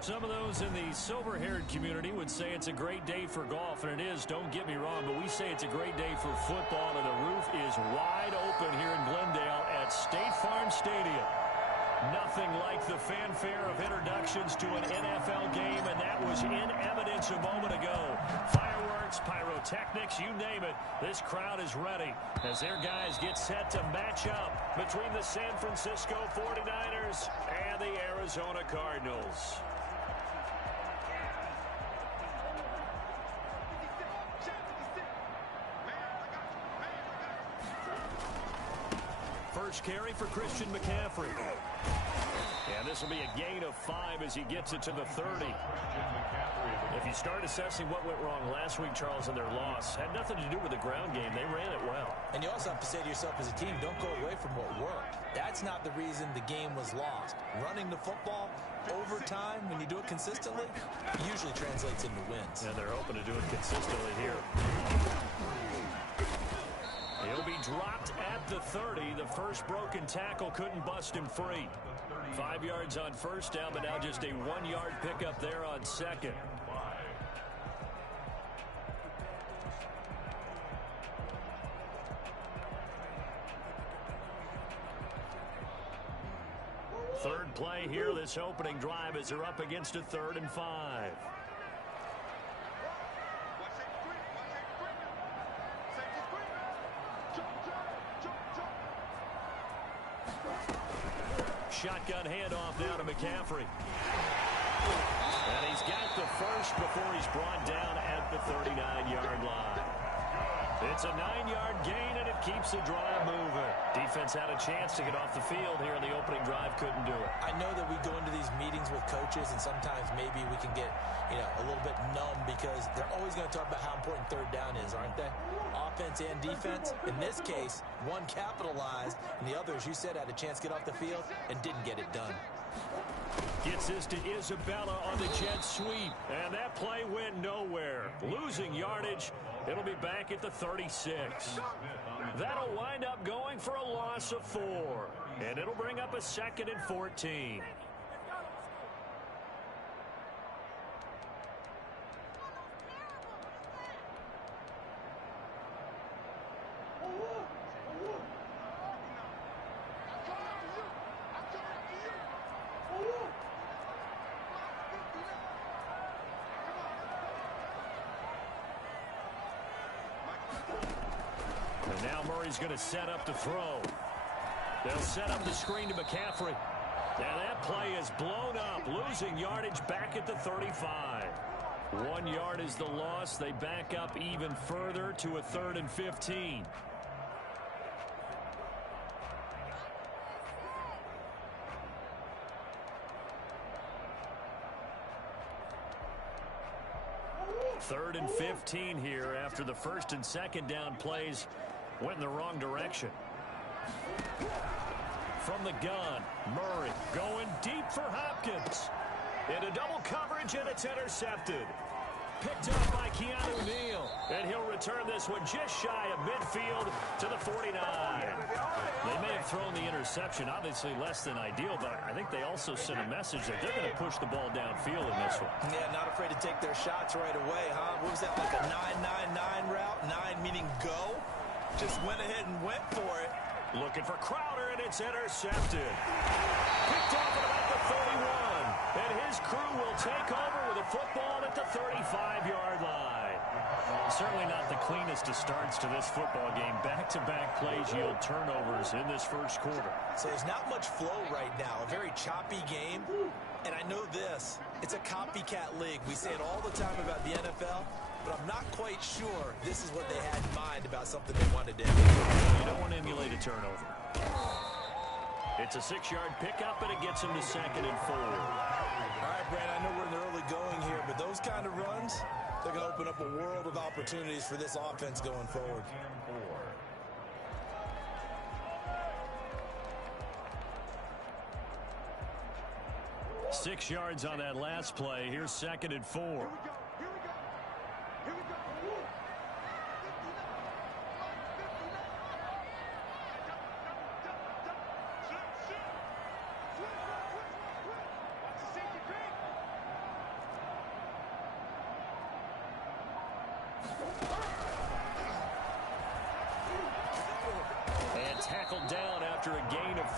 Some of those in the silver-haired community would say it's a great day for golf, and it is, don't get me wrong, but we say it's a great day for football, and the roof is wide open here in Glendale at State Farm Stadium. Nothing like the fanfare of introductions to an NFL game, and that was in evidence a moment ago. Fireworks, pyrotechnics, you name it. This crowd is ready as their guys get set to match up between the San Francisco 49ers and the Arizona Cardinals. First carry for Christian McCaffrey. And this will be a gain of 5 as he gets it to the 30. If you start assessing what went wrong last week, Charles, in their loss, had nothing to do with the ground game. They ran it well. And you also have to say to yourself as a team, don't go away from what worked. That's not the reason the game was lost. Running the football over time, when you do it consistently, usually translates into wins. And they're hoping to do it consistently here. He'll be dropped at the 30. The first broken tackle couldn't bust him free. 5 yards on first down, but now just a 1-yard pickup there on second. Third play here, this opening drive, as they're up against a 3rd and 5. Shotgun handoff now to McCaffrey. And he's got the first before he's brought down at the 39-yard line. It's a 9-yard gain, and it keeps the drive moving. Defense had a chance to get off the field here in the opening drive, couldn't do it. I know that we go into these meetings with coaches, and sometimes maybe we can get, a little bit numb because they're always going to talk about how important third down is, aren't they? Offense and defense. In this case, one capitalized, and the other, as you said, had a chance to get off the field and didn't get it done. Gets this to Isabella on the jet sweep, and that play went nowhere. Losing yardage. It'll be back at the 36. That'll wind up going for a loss of 4, and it'll bring up a 2nd and 14. And now Murray's going to set up to throw. They'll set up the screen to McCaffrey. Now that play is blown up, losing yardage back at the 35. 1 yard is the loss. They back up even further to a 3rd and 15. Third and 15 here after the 1st and 2nd down plays went in the wrong direction. From the gun, Murray going deep for Hopkins. Into double coverage, and it's intercepted. Picked up by Keanu Neal. And he'll return this one just shy of midfield to the 49. They may have thrown the interception, obviously less than ideal, but I think they also sent a message that they're going to push the ball downfield in this one. Yeah, not afraid to take their shots right away, huh? What was that, like a 9-9-9 route? 9 meaning go? Just went ahead and went for it. Looking for Crowder, and it's intercepted. Picked off at about the 31. And his crew will take over with a football at the 35-yard line. Certainly not the cleanest of starts to this football game. Back-to-back plays yield turnovers in this first quarter. So there's not much flow right now. A very choppy game. And I know this. It's a copycat league. We say it all the time about the NFL, but I'm not quite sure this is what they had in mind about something they wanted to emulate. You don't want to emulate a turnover. It's a 6-yard pickup, and it gets him to 2nd and 4. All right, Brad, I know we're in the early going here, but those kind of runs, they're going to open up a world of opportunities for this offense going forward. 6 yards on that last play. Here's 2nd and 4.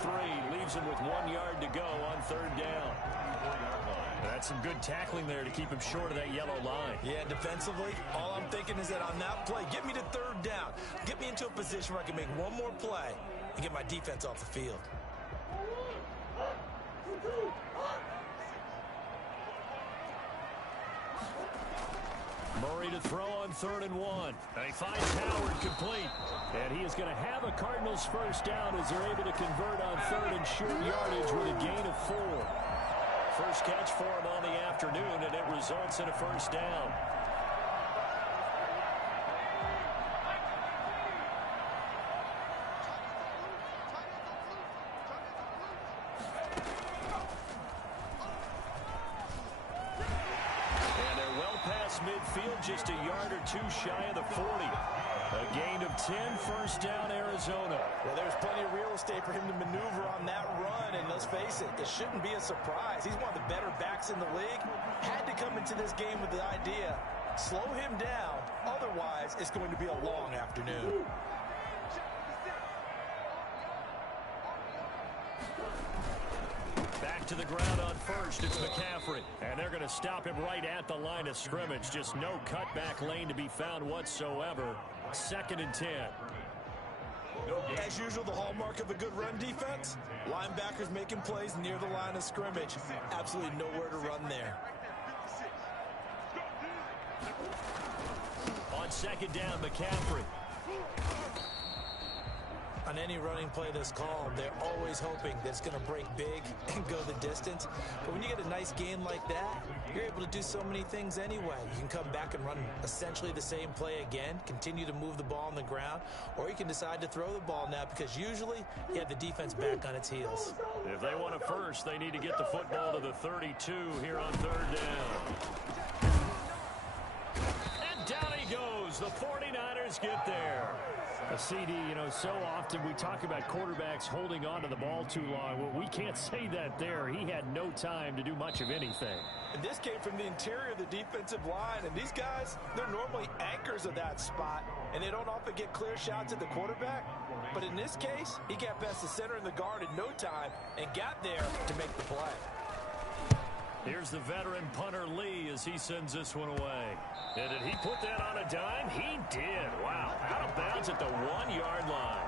3. Leaves him with 1 yard to go on third down. That's some good tackling there to keep him short of that yellow line. Yeah, defensively, all I'm thinking is that on that play, get me to third down. Get me into a position where I can make one more play and get my defense off the field. Murray to throw on 3rd and 1. And he finds Howard complete. And he is going to have a Cardinals first down as they're able to convert on 3rd and short yardage with a gain of 4. First catch for him on the afternoon, and it results in a first down. Midfield just a yard or 2 shy of the 40. A gain of 10, first down, Arizona. Well, there's plenty of real estate for him to maneuver on that run, and let's face it, it shouldn't be a surprise. He's one of the better backs in the league. Had to come into this game with the idea, slow him down, otherwise it's going to be a long afternoon. Back to the ground on first, it's McCaffrey. And they're going to stop him right at the line of scrimmage. Just no cutback lane to be found whatsoever. 2nd and 10. As usual, the hallmark of a good run defense, linebackers making plays near the line of scrimmage. Absolutely nowhere to run there. On 2nd down, McCaffrey. On any running play that's called, they're always hoping that it's going to break big and go the distance. But when you get a nice gain like that, you're able to do so many things anyway. You can come back and run essentially the same play again, continue to move the ball on the ground, or you can decide to throw the ball now because usually you have the defense back on its heels. If they want a first, they need to get the football to the 32 here on 3rd down. And down he goes. The 49ers get there. A CD, you know, so often we talk about quarterbacks holding on to the ball too long. Well, we can't say that there. He had no time to do much of anything. And this came from the interior of the defensive line. And these guys, they're normally anchors of that spot. And they don't often get clear shots at the quarterback. But in this case, he got past the center and the guard in no time and got there to make the play. Here's the veteran punter Lee as he sends this one away. And did he put that on a dime? He did. Wow. Out of bounds at the 1-yard line.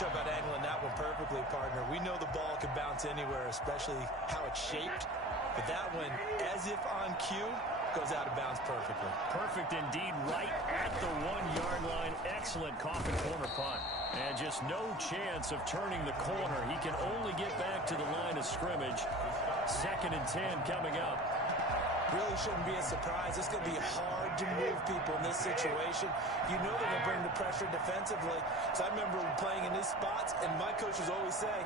Talk about angling that one perfectly, partner. We know the ball can bounce anywhere, especially how it's shaped. But that one, as if on cue, goes out of bounds perfectly. Perfect indeed, right at the 1-yard line. Excellent coffin corner punt. And just no chance of turning the corner. He can only get back to the line of scrimmage. 2nd and 10 coming up. Really shouldn't be a surprise. It's going to be hard to move people in this situation. You know they're going to bring the pressure defensively. So I remember playing in these spots, and my coaches always say,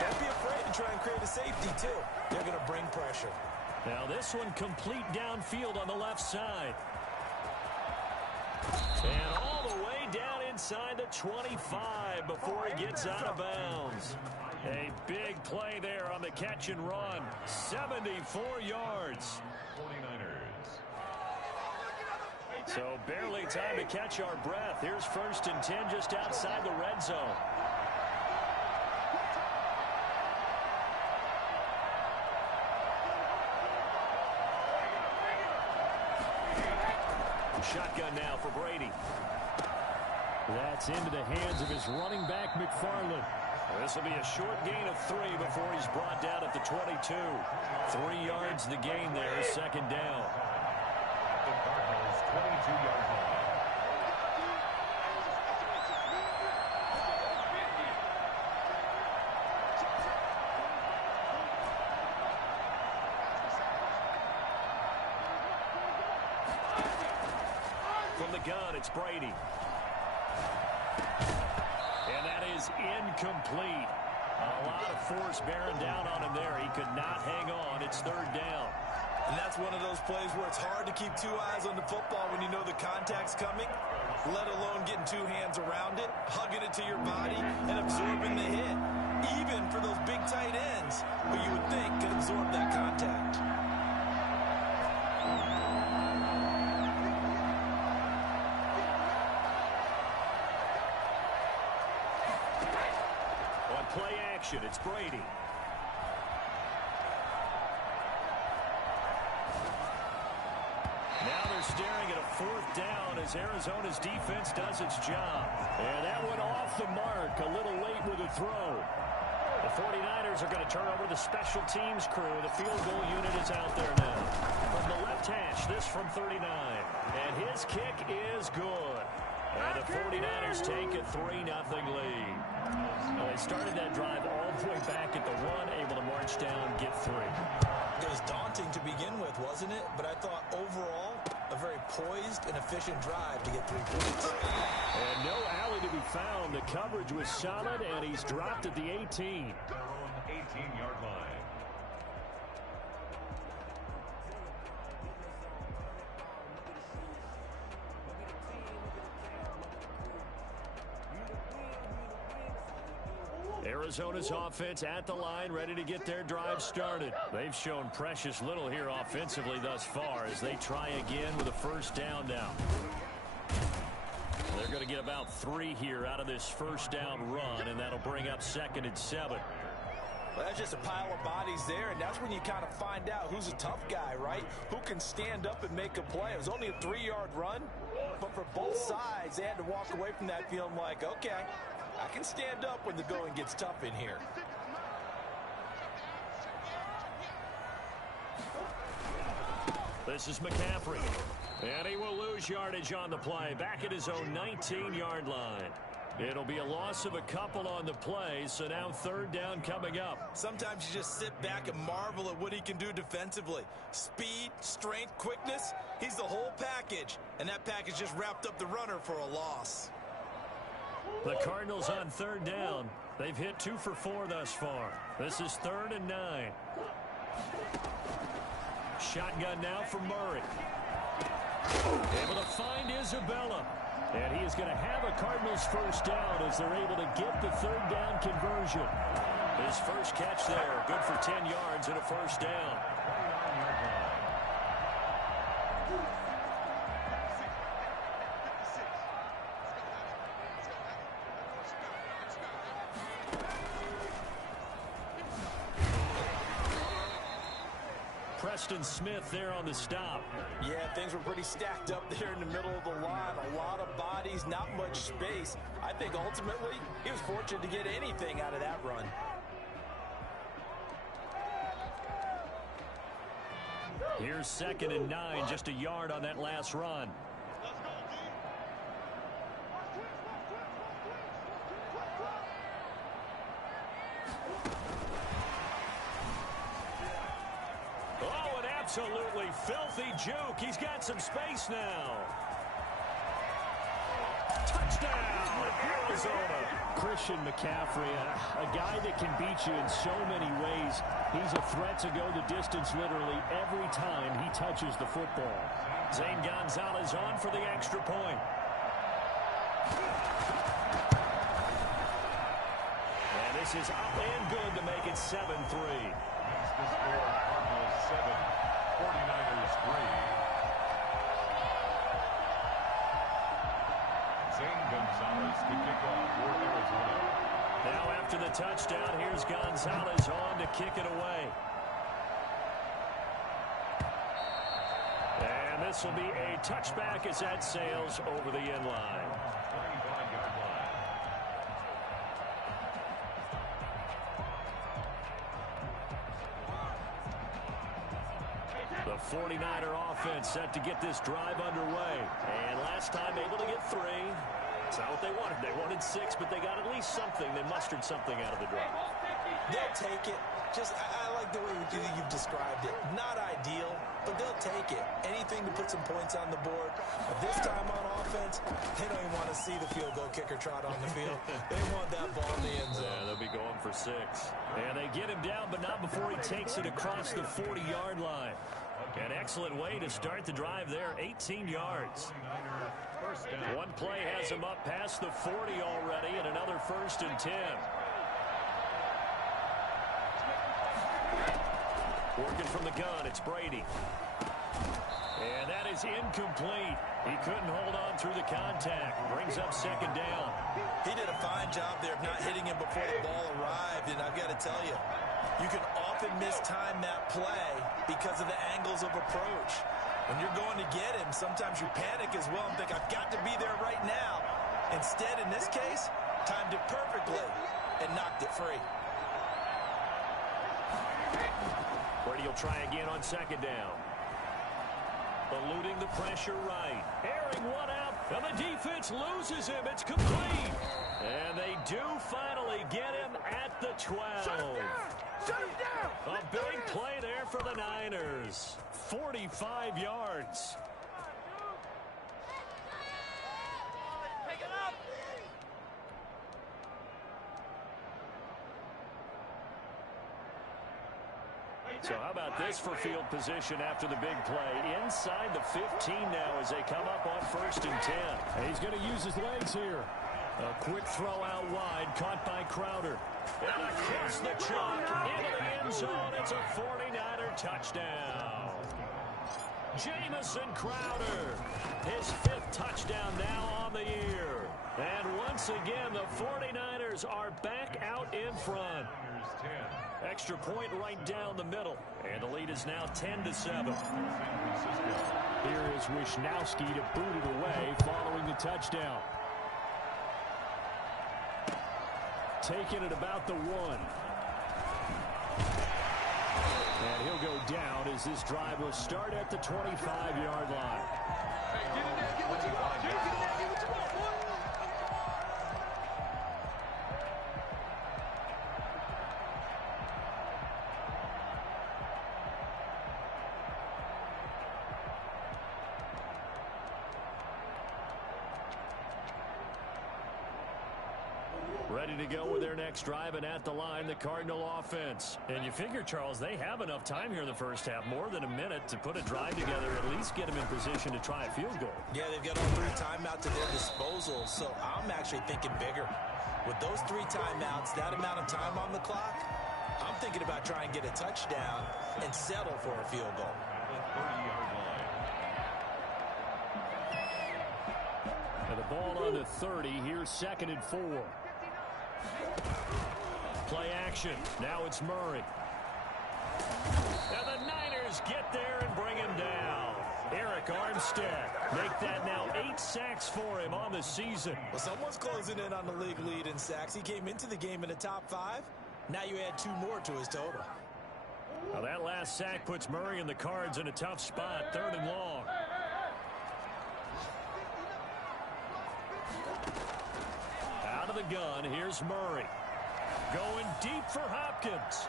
don't be afraid to try and create a safety, too. They're going to bring pressure. Now this one complete downfield on the left side. And all the way down inside the 25 before he gets out of bounds. A big play there on the catch and run. 74 yards. So barely time to catch our breath. Here's 1st and 10 just outside the red zone. Shotgun now for Brady. That's into the hands of his running back, McFarland. This will be a short gain of 3 before he's brought down at the 22. 3 yards the gain there, 2nd down. The Cardinals 22-yard line. From the gun, it's Brady. And that is incomplete. A lot of force bearing down on him there. He could not hang on. It's 3rd down. And that's one of those plays where it's hard to keep 2 eyes on the football when you know the contact's coming, let alone getting 2 hands around it, hugging it to your body, and absorbing the hit. Even for those big tight ends, who you would think could absorb that contact. action. It's Brady. Now they're staring at a 4th down as Arizona's defense does its job. And that went off the mark a little late with a throw. The 49ers are going to turn over the special teams crew. The field goal unit is out there now. From the left hash, this from 39. And his kick is good. And the 49ers take a 3-0 lead. Well, they started that drive all the way back at the 1, able to march down, get 3. It was daunting to begin with, wasn't it? But I thought overall, a very poised and efficient drive to get 3 points. And no alley to be found. The coverage was solid, and he's dropped at the 18. Their own 18-yard line. Arizona's offense at the line, ready to get their drive started. They've shown precious little here offensively thus far as they try again with a 1st down now. They're going to get about 3 here out of this 1st down run, and that'll bring up 2nd and 7. Well, that's just a pile of bodies there, and that's when you kind of find out who's a tough guy, right? Who can stand up and make a play. It was only a 3-yard run, but for both sides, they had to walk away from that feeling like, okay, I can stand up when the going gets tough in here. This is McCaffrey. And he will lose yardage on the play. Back at his own 19-yard line. It'll be a loss of a couple on the play, so now 3rd down coming up. Sometimes you just sit back and marvel at what he can do defensively. Speed, strength, quickness, he's the whole package. And that package just wrapped up the runner for a loss. The Cardinals on 3rd down. They've hit 2 for 4 thus far. This is 3rd and 9. Shotgun now for Murray. Able to find Isabella. And he is going to have a Cardinals 1st down as they're able to get the 3rd down conversion. His first catch there, good for 10 yards and a 1st down. Preston Smith there on the stop. Yeah, things were pretty stacked up there in the middle of the line. A lot of bodies, not much space. I think ultimately he was fortunate to get anything out of that run. Here's 2nd and 9, just a yard on that last run. Absolutely filthy juke. He's got some space now. Touchdown, Arizona. Christian McCaffrey, a guy that can beat you in so many ways. He's a threat to go the distance literally every time he touches the football. Zane Gonzalez on for the extra point. And this is up and good to make it 7-3. That's the score. Cardinals 7, 49ers 3. Zane Gonzalez to kick off for Arizona. Now after the touchdown, here's Gonzalez on to kick it away. And this will be a touchback as that sails over the end line. 35-yard line. The 49er offense set to get this drive underway. And last time able to get 3. That's not what they wanted. They wanted 6, but they got at least something. They mustered something out of the drive. They'll take it. I like the way you've described it. Not ideal, but they'll take it. Anything to put some points on the board. But this time on offense, they don't even want to see the field goal kicker trot on the field. They want that ball in the end zone. Yeah, they'll be going for 6. And they get him down, but not before he takes it across the 40-yard line. An excellent way to start the drive there, 18 yards. One play has him up past the 40 already, and another 1st and 10. Working from the gun, it's Brady. And that is incomplete. He couldn't hold on through the contact. Brings up second down. He did a fine job there of not hitting him before the ball arrived, and I've got to tell you, you can often mistime that play because of the angles of approach. When you're going to get him, sometimes you panic as well and think, I've got to be there right now. Instead, in this case, timed it perfectly and knocked it free. Brady will try again on second down. Eluding the pressure right. Airing one out, and the defense loses him. It's complete. And they do finally get him at the 12. Shut him down! Shut him down! A big play there for the Niners. 45 yards. Pick it up! So how about this for field position after the big play? Inside the 15 now as they come up on 1st and 10. And he's going to use his legs here. A quick throw out wide, caught by Crowder. And across the chalk, into the end zone. It's a 49er touchdown. Jamison Crowder, his 5th touchdown now on the year. And once again, the 49ers are back out in front. Extra point right down the middle. And the lead is now 10-7. Here is Wisnowski to boot it away following the touchdown. Taking it about the 1. And he'll go down as this drive will start at the 25-yard line. Hey, get in there, get what you want. Get in there, get what you want, boy. Ready to go with their next drive, and at the line, the Cardinal offense. And you figure, Charles, they have enough time here in the first half, more than a minute, to put a drive together, at least get them in position to try a field goal. Yeah, they've got all 3 timeouts at their disposal, so I'm actually thinking bigger. With those 3 timeouts, that amount of time on the clock, I'm thinking about trying to get a touchdown and settle for a field goal. And the ball on the 30. Here's 2nd and 4. Play action. Now it's Murray. And the Niners get there and bring him down. Eric Armstead make that now 8 sacks for him on the season. Well, someone's closing in on the league lead in sacks. He came into the game in the top 5. Now you add 2 more to his total. Now that last sack puts Murray and the Cards in a tough spot. 3rd and long. Out of the gun, here's Murray. Going deep for Hopkins.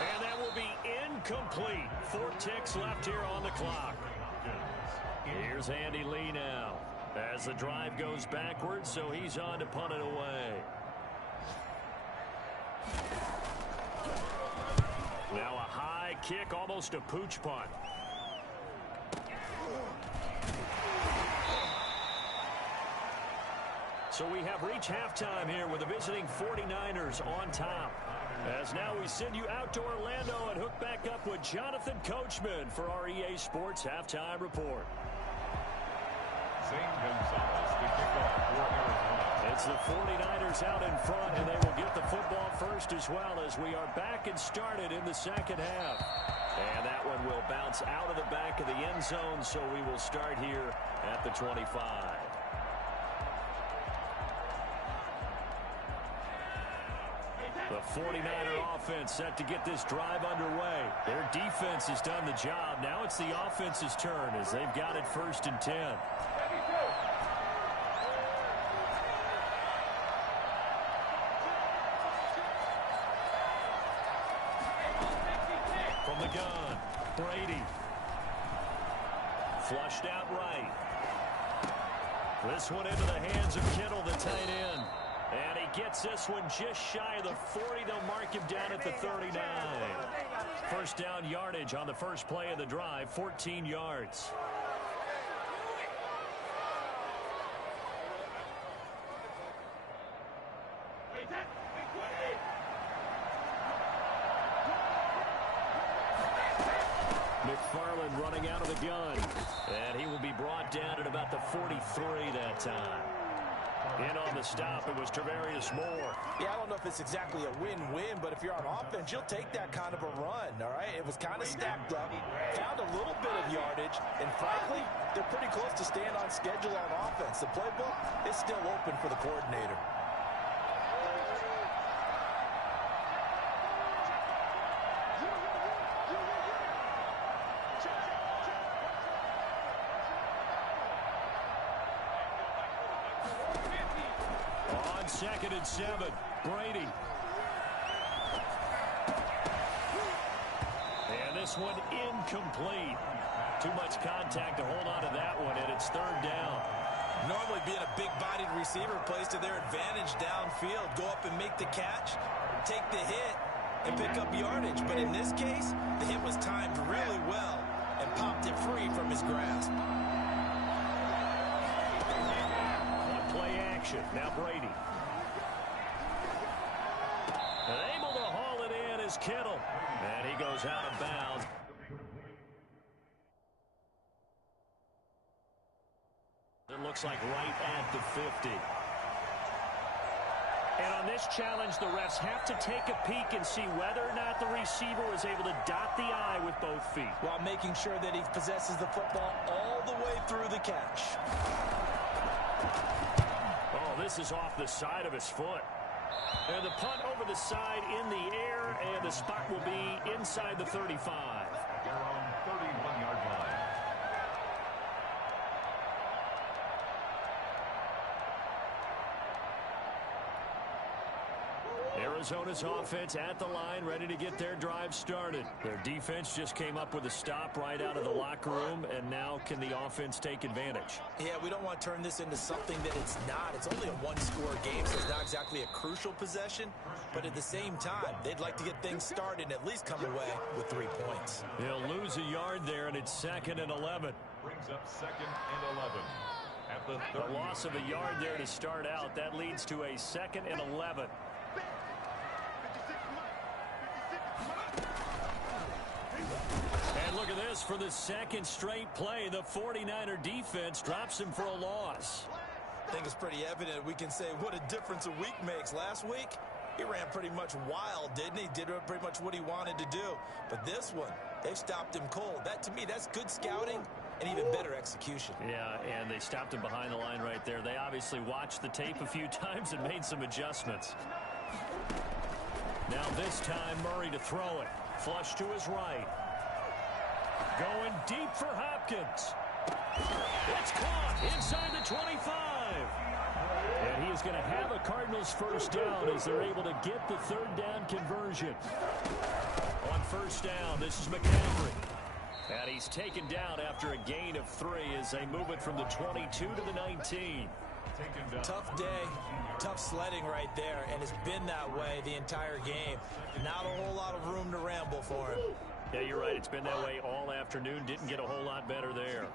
And that will be incomplete. 4 ticks left here on the clock. Here's Andy Lee now. As the drive goes backwards, so he's on to punt it away. Now a high kick, almost a pooch punt. So we have reached halftime here with the visiting 49ers on top. As now we send you out to Orlando and hook back up with Jonathan Coachman for our EA Sports Halftime Report. Zane Gonzalez to kick off for Arizona. It's the 49ers out in front, and they will get the football first as well as we are back and started in the second half. And that one will bounce out of the back of the end zone, so we will start here at the 25. The 49er offense set to get this drive underway. Their defense has done the job. Now it's the offense's turn as they've got it 1st and 10. From the gun, Brady. Flushed out right. This one into the hands of Kittle, the tight end. And he gets this one just shy of the 40. They'll mark him down at the 39. First down yardage on the first play of the drive, 14 yards. McFarland running coming out of the gun. And he will be brought down at about the 43 that time. In on the stop, it was Tarvarius Moore. Yeah, I don't know if it's exactly a win-win, but if you're on offense, you'll take that kind of a run, all right? It was kind of stacked up, found a little bit of yardage, and frankly, they're pretty close to staying on schedule on offense. The playbook is still open for the coordinator. On 2nd and 7, Brady. And this one incomplete. Too much contact to hold on to that one, and it's 3rd down. Normally being a big-bodied receiver plays to their advantage downfield. Go up and make the catch, take the hit, and pick up yardage. But in this case, the hit was timed really well and popped it free from his grasp. Play action. Now Brady. And able to haul it in is Kittle. And he goes out of bounds. It looks like right at the 50. And on this challenge, the refs have to take a peek and see whether or not the receiver was able to dot the I with both feet, while making sure that he possesses the football all the way through the catch. Oh, this is off the side of his foot. And the punt over the side in the air, and the spot will be inside the 35. They're on 31-yard line. Arizona's offense at the line, ready to get their drive started. Their defense just came up with a stop right out of the locker room, and now can the offense take advantage? Yeah, we don't want to turn this into something that it's not. It's only a one-score game, so it's not exactly a crucial possession. But at the same time, they'd like to get things started and at least come away with 3 points. They'll lose a yard there, and it's 2nd and 11. Brings up 2nd and 11. At the 30. A loss of a yard there to start out. That leads to a 2nd and 11. And look at this, for the 2nd straight play, the 49er defense drops him for a loss. I think it's pretty evident. We can say what a difference a week makes. Last week, he ran pretty much wild, didn't he? Did pretty much what he wanted to do. But this one, they stopped him cold. That, to me, that's good scouting and even better execution. Yeah, and they stopped him behind the line right there. They obviously watched the tape a few times and made some adjustments. Now this time, Murray to throw it. Flush to his right. Going deep for Hopkins. It's caught inside the 25. And he is going to have a Cardinals first down as they're able to get the 3rd down conversion. On 1st down, this is McCaffrey. And he's taken down after a gain of 3 as they move it from the 22 to the 19. Tough day, tough sledding right there, and it's been that way the entire game. Not a whole lot of room to ramble for him. Yeah, you're right. It's been that way all afternoon. Didn't get a whole lot better there.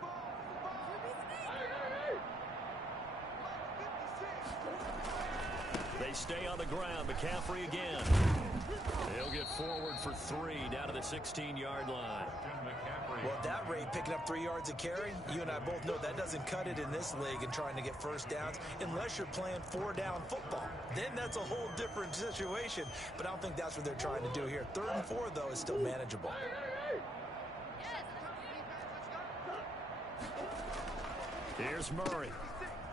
They stay on the ground. McCaffrey again. He'll get forward for 3 down to the 16-yard line. Well, at that rate, picking up 3 yards a carry, you and I both know that doesn't cut it in this league and trying to get first downs unless you're playing 4-down football. Then that's a whole different situation, but I don't think that's what they're trying to do here. 3rd and 4, though, is still manageable. Here's Murray.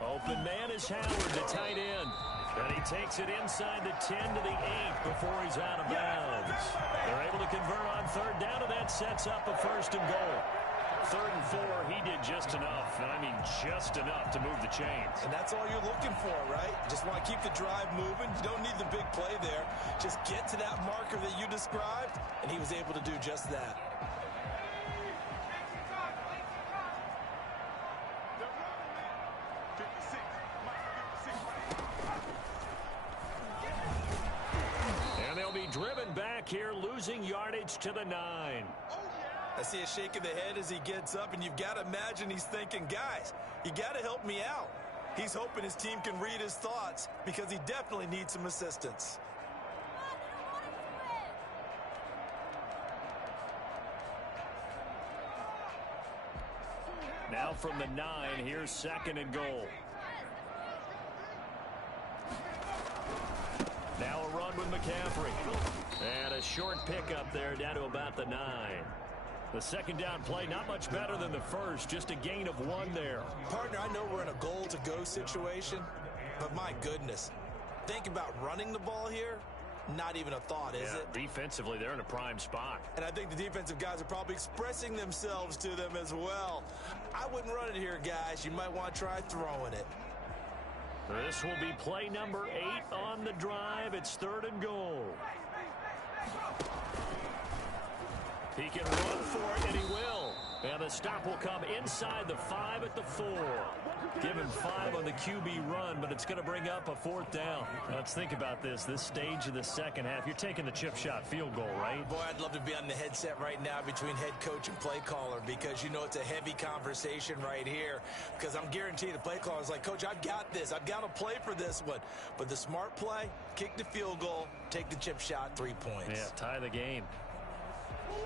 Open man is Howard, the tight end. And he takes it inside the 10 to the 8 before he's out of bounds. They're able to convert on 3rd down, and that sets up a 1st and goal. 3rd and 4, he did just enough, and I mean just enough to move the chains. And that's all you're looking for, right? Just want to keep the drive moving. You don't need the big play there. Just get to that marker that you described, and he was able to do just that. Driven back here, losing yardage to the 9. I see a shake of the head as he gets up, and you've got to imagine he's thinking, guys, you got to help me out. He's hoping his team can read his thoughts because he definitely needs some assistance. from the 9. Here's 2nd and goal. Now a run with McCaffrey. And a short pickup there down to about the 9. The 2nd down play, not much better than the first, just a gain of 1 there. Partner, I know we're in a goal-to-go situation, but my goodness, think about running the ball here. Not even a thought, is it? Defensively, they're in a prime spot. And I think the defensive guys are probably expressing themselves to them as well. I wouldn't run it here, guys. You might want to try throwing it. This will be play number 8 on the drive. It's 3rd and goal. He can run for it, and he will. And the stop will come inside the 5 at the 4. Give him 5 on the QB run, but it's going to bring up a 4th down. Let's think about this stage of the second half. You're taking the chip shot field goal, right? Boy, I'd love to be on the headset right now between head coach and play caller, because you know it's a heavy conversation right here. Because I'm guaranteed the play caller is like, Coach, I've got this. I've got to play for this one. But the smart play, kick the field goal, take the chip shot, 3 points. Yeah, tie the game.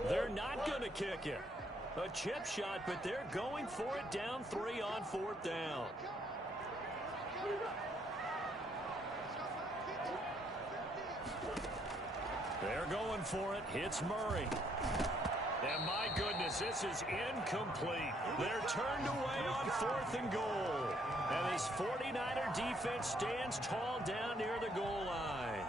They're not going to kick it. A chip shot, but they're going for it down 3 on 4th down. They're going for it. Hits Murray. And my goodness, this is incomplete. They're turned away on 4th and goal. And this 49er defense stands tall down near the goal line.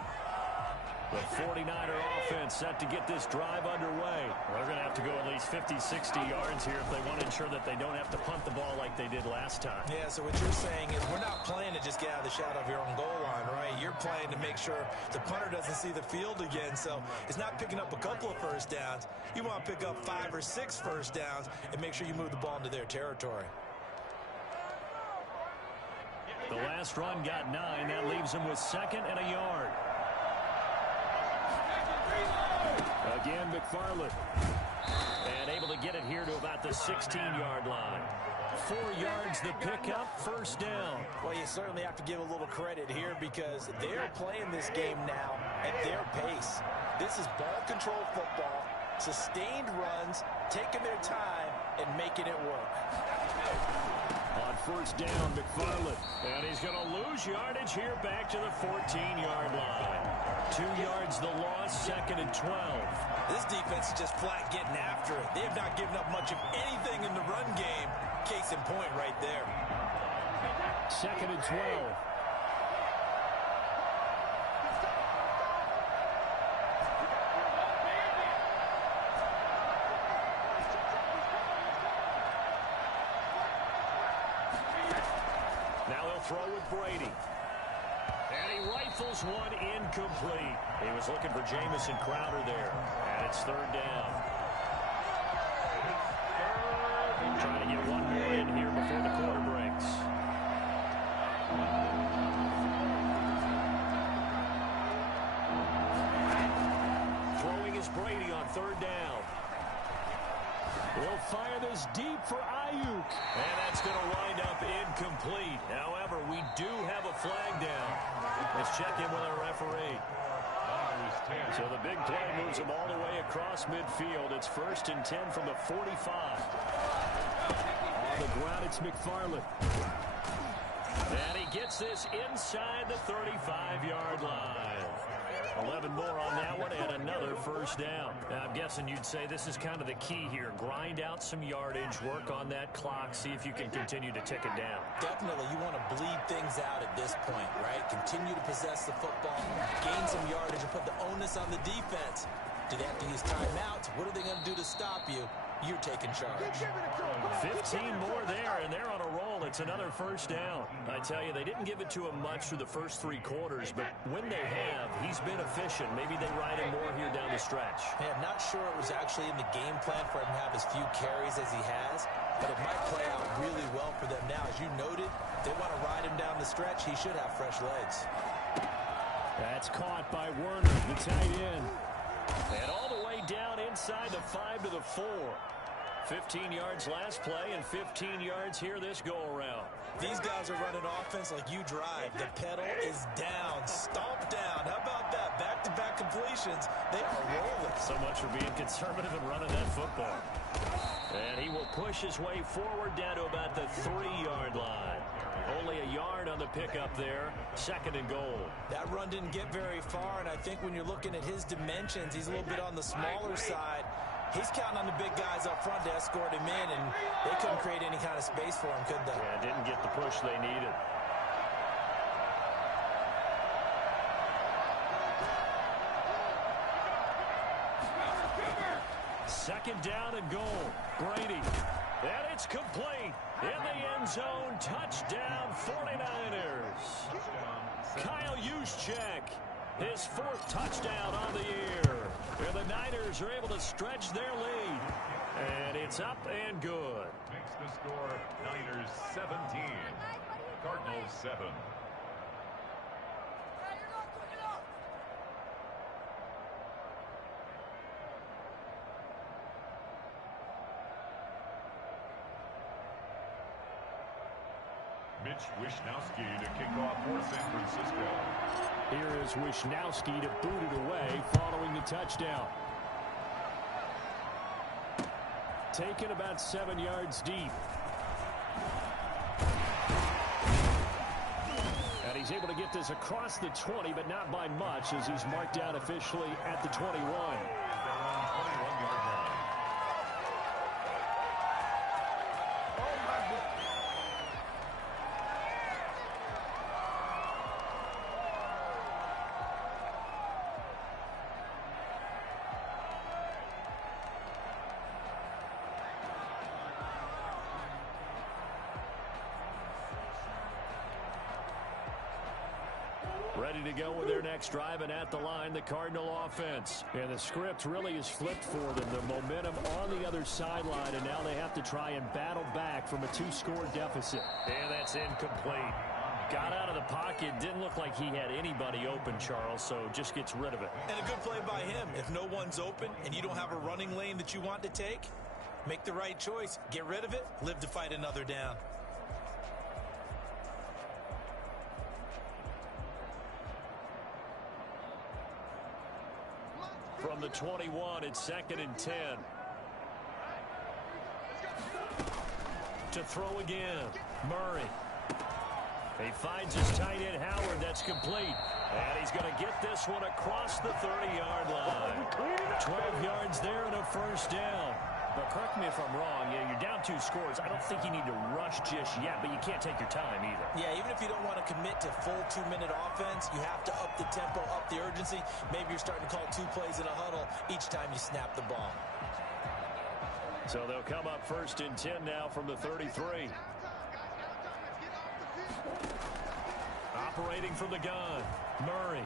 The 49er offense set to get this drive underway. They're going to have to go at least 50, 60 yards here if they want to ensure that they don't have to punt the ball like they did last time. Yeah, so what you're saying is we're not playing to just get out of the shadow of your own goal line, right? You're playing to make sure the punter doesn't see the field again. So it's not picking up a couple of first downs. You want to pick up 5 or 6 first downs and make sure you move the ball into their territory. The last run got 9. That leaves them with 2nd and a yard. Again, McFarland. And able to get it here to about the 16-yard line. 4 yards the pickup, 1st down. Well, you certainly have to give a little credit here because they're playing this game now at their pace. This is ball control football, sustained runs, taking their time, and making it work. On 1st down, McFarland. And he's going to lose yardage here back to the 14-yard line. 2 yards the loss, 2nd and 12. This defense is just flat getting after it. They have not given up much of anything in the run game. Case in point right there. 2nd and 12. Now they'll throw with Brady. And he rifles one incomplete. He was looking for Jamison Crowder there. And it's 3rd down. Trying to get one more in here before the quarter breaks. Throwing is Brady on 3rd down. They'll fire this deep for Ayuk. And that's going to wind up incomplete. However, we do have a flag down. Let's check in with our referee. So the big play moves him all the way across midfield. It's 1st and 10 from the 45. On the ground, it's McFarland. And he gets this inside the 35-yard line. 11 more on that one and another 1st down. Now, I'm guessing you'd say this is kind of the key here. Grind out some yardage, work on that clock, see if you can continue to tick it down. Definitely, you want to bleed things out at this point, right? Continue to possess the football, gain some yardage, and put the onus on the defense. Do they have to use timeouts? What are they going to do to stop you? You're taking charge. 15 more there, and they're on a roll. It's another 1st down. I tell you, they didn't give it to him much through the first 3 quarters, but when they have, he's been efficient. Maybe they ride him more here down the stretch. Yeah, I'm not sure it was actually in the game plan for him to have as few carries as he has, but it might play out really well for them now. As you noted, if they want to ride him down the stretch, he should have fresh legs. That's caught by Werner, the tight end. And all the way down inside the 5 to the 4. 15 yards last play and 15 yards here this go-around. These guys are running offense like you drive. The pedal is down, stomp down. How about that? Back-to-back completions. They are rolling. So much for being conservative and running that football. And he will push his way forward down to about the 3-yard line. Only a yard on the pickup there. 2nd and goal. That run didn't get very far, and I think when you're looking at his dimensions, he's a little bit on the smaller side. He's counting on the big guys up front to escort him in, and they couldn't create any kind of space for him, could they? Yeah, didn't get the push they needed. Second down and goal. Brady. And it's complete. In the end zone. Touchdown 49ers. Kyle Juszczyk. His 4th touchdown on the year. And the Niners are able to stretch their lead. And it's up and good. Makes the score Niners 17. Cardinals 7. Mitch Wishnowsky to kick off for San Francisco. Here is Wishnowsky to boot it away following the touchdown. Taken about 7 yards deep. And he's able to get this across the 20, but not by much, as he's marked down officially at the 21. They're on 21-yard line. Ready to go with their next drive, and at the line, the Cardinal offense. And the script really is flipped for them. The momentum on the other sideline, and now they have to try and battle back from a 2-score deficit. And that's incomplete. Got out of the pocket. Didn't look like he had anybody open, Charles, so just gets rid of it. And a good play by him. If no one's open and you don't have a running lane that you want to take, make the right choice. Get rid of it. Live to fight another down. From the 21, it's 2nd and 10. To throw again, Murray. He finds his tight end, Howard. That's complete. And he's going to get this one across the 30-yard line. 12 yards there and a 1st down. But correct me if I'm wrong, you're down 2 scores. I don't think you need to rush just yet, but you can't take your time either. Yeah, even if you don't want to commit to full 2-minute offense, you have to up the tempo, up the urgency. Maybe you're starting to call 2 plays in a huddle each time you snap the ball. So they'll come up 1st and 10 now from the 33. Operating from the gun, Murray.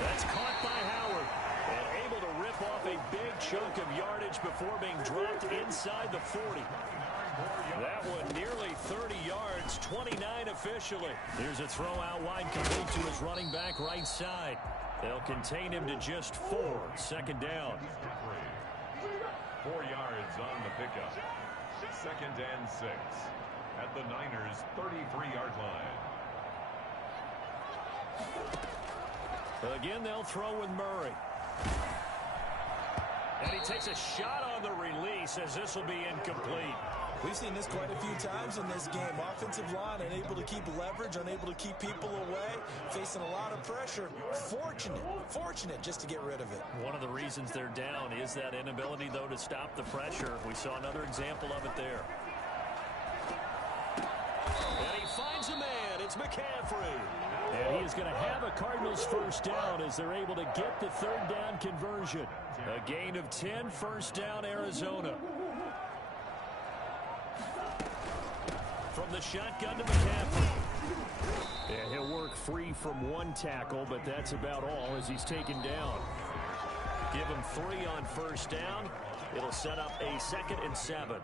That's caught by Howard. And able to rip off a big chunk of yardage before being dropped inside the 40. That one nearly 30 yards, 29 officially. Here's a throw out wide, complete to his running back right side. They'll contain him to just 4. 2nd down. 4 yards on the pickup. 2nd and 6 at the Niners' 33-yard line. Again, they'll throw with Murray. And he takes a shot on the release, as this will be incomplete. We've seen this quite a few times in this game. Offensive line unable to keep leverage, unable to keep people away, facing a lot of pressure. Fortunate just to get rid of it. One of the reasons they're down is that inability, though, to stop the pressure. We saw another example of it there. And he finds a man. It's McCaffrey. And he is going to have a Cardinals 1st down as they're able to get the 3rd down conversion. A gain of 10, 1st down, Arizona. From the shotgun to McCaffrey. And he'll work free from 1 tackle, but that's about all as he's taken down. Give him 3 on 1st down. It'll set up a 2nd and 7.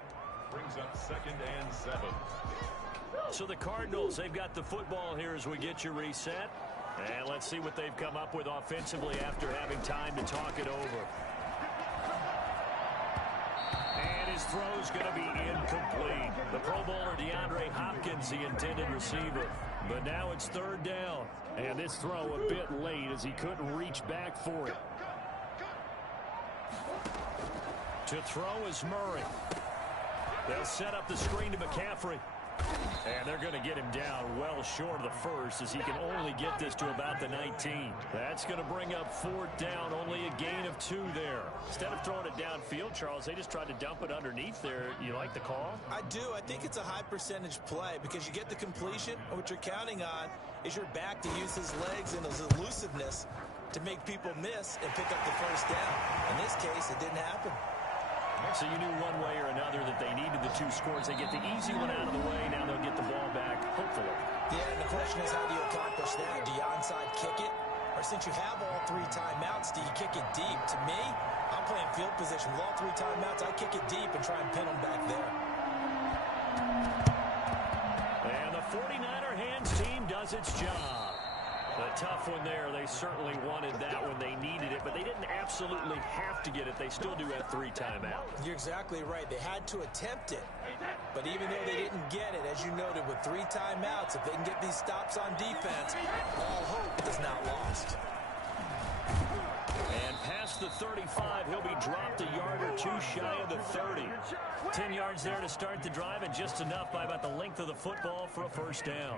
Brings up 2nd and 7. So the Cardinals, they've got the football here as we get you reset. And let's see what they've come up with offensively after having time to talk it over. And his throw's going to be incomplete. The Pro Bowler DeAndre Hopkins, the intended receiver. But now it's 3rd down. And this throw a bit late as he couldn't reach back for it. To throw is Murray. They'll set up the screen to McCaffrey. And they're going to get him down well short of the first, as he can only get this to about the 19. That's going to bring up 4th down, only a gain of 2 there. Instead of throwing it downfield, Charles, they just tried to dump it underneath there. You like the call? I do. I think it's a high percentage play because you get the completion, and what you're counting on is your back to use his legs and his elusiveness to make people miss and pick up the first down. In this case, it didn't happen. So you knew one way or another that they needed the 2 scores. They get the easy one out of the way. Now they'll get the ball back, hopefully. Yeah, and the question is, how do you accomplish that? Do you onside kick it? Or since you have all 3 timeouts, do you kick it deep? To me, I'm playing field position. With all 3 timeouts, I kick it deep and try and pin them back there. And the 49er hands team does its job. A tough one there. They certainly wanted that when they needed it, but they didn't absolutely have to get it. They still do have 3 timeouts. You're exactly right. They had to attempt it. But even though they didn't get it, as you noted, with 3 timeouts, if they can get these stops on defense, all hope is not lost. And past the 35, he'll be dropped a yard or 2 shy of the 30. 10 yards there to start the drive, and just enough by about the length of the football for a first down.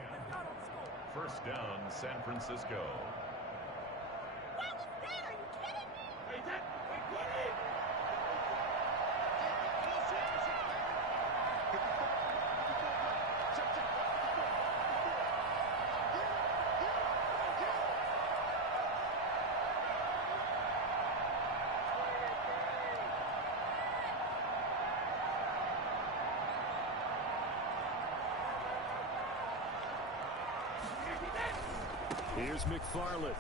First down, San Francisco. What was that? Are you kidding me? Hey, that, Here's McFarland.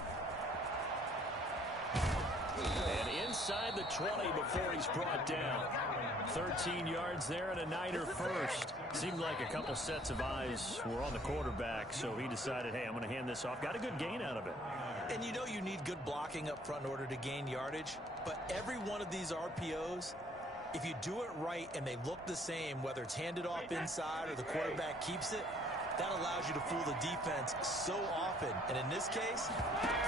And inside the 20 before he's brought down. 13 yards there and a Niner first. Seemed like a couple sets of eyes were on the quarterback, so he decided, hey, I'm going to hand this off. Got a good gain out of it. And you know you need good blocking up front in order to gain yardage. But every one of these RPOs, if you do it right and they look the same, whether it's handed off inside or the quarterback keeps it, that allows you to fool the defense so often. And in this case,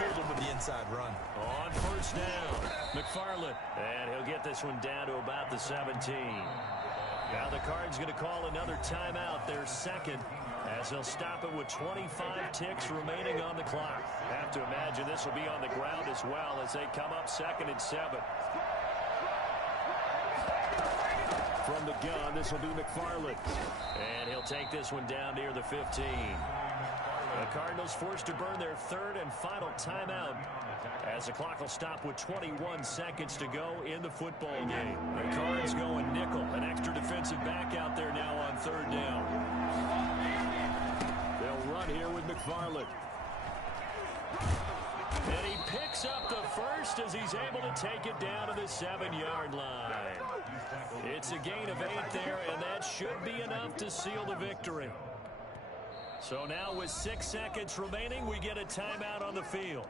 fooled them with the inside run. On first down, McFarland. And he'll get this one down to about the 17. Now the Cards going to call another timeout, their second, as they'll stop it with 25 ticks remaining on the clock. Have to imagine this will be on the ground as well as they come up 2nd and 7. From the gun, this will be McFarland. And he'll take this one down near the 15. The Cardinals forced to burn their 3rd and final timeout as the clock will stop with 21 seconds to go in the football game. The Cards going nickel, an extra defensive back out there now on 3rd down. They'll run here with McFarland. And he picks up the first as he's able to take it down to the 7-yard line. It's a gain of 8 there, and that should be enough to seal the victory. So now with 6 seconds remaining, we get a timeout on the field.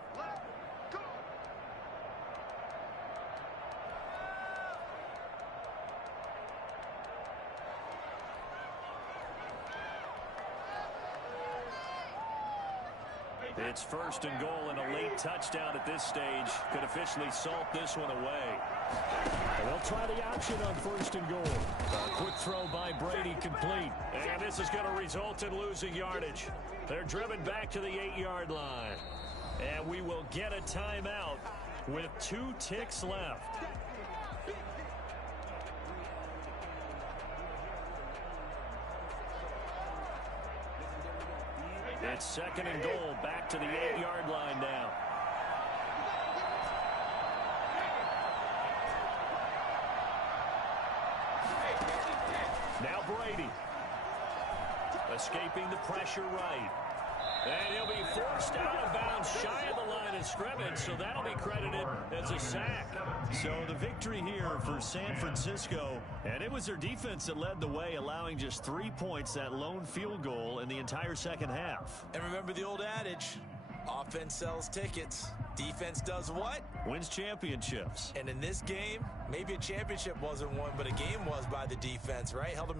It's 1st and goal, and a late touchdown at this stage could officially salt this one away. And they'll try the option on 1st and goal. A quick throw by Brady complete. And this is going to result in losing yardage. They're driven back to the 8-yard line. And we will get a timeout with 2 ticks left. It's 2nd and goal, back to the 8-yard line now. Now Brady. Escaping the pressure right. And he'll be forced out of bounds shy of the line of scrimmage, so that'll be credited as a sack. So the victory here for San Francisco, and it was their defense that led the way, allowing just 3 points, that lone field goal in the entire second half. And remember the old adage, offense sells tickets. Defense does what? Wins championships. And in this game, maybe a championship wasn't won, but a game was by the defense, right? Held them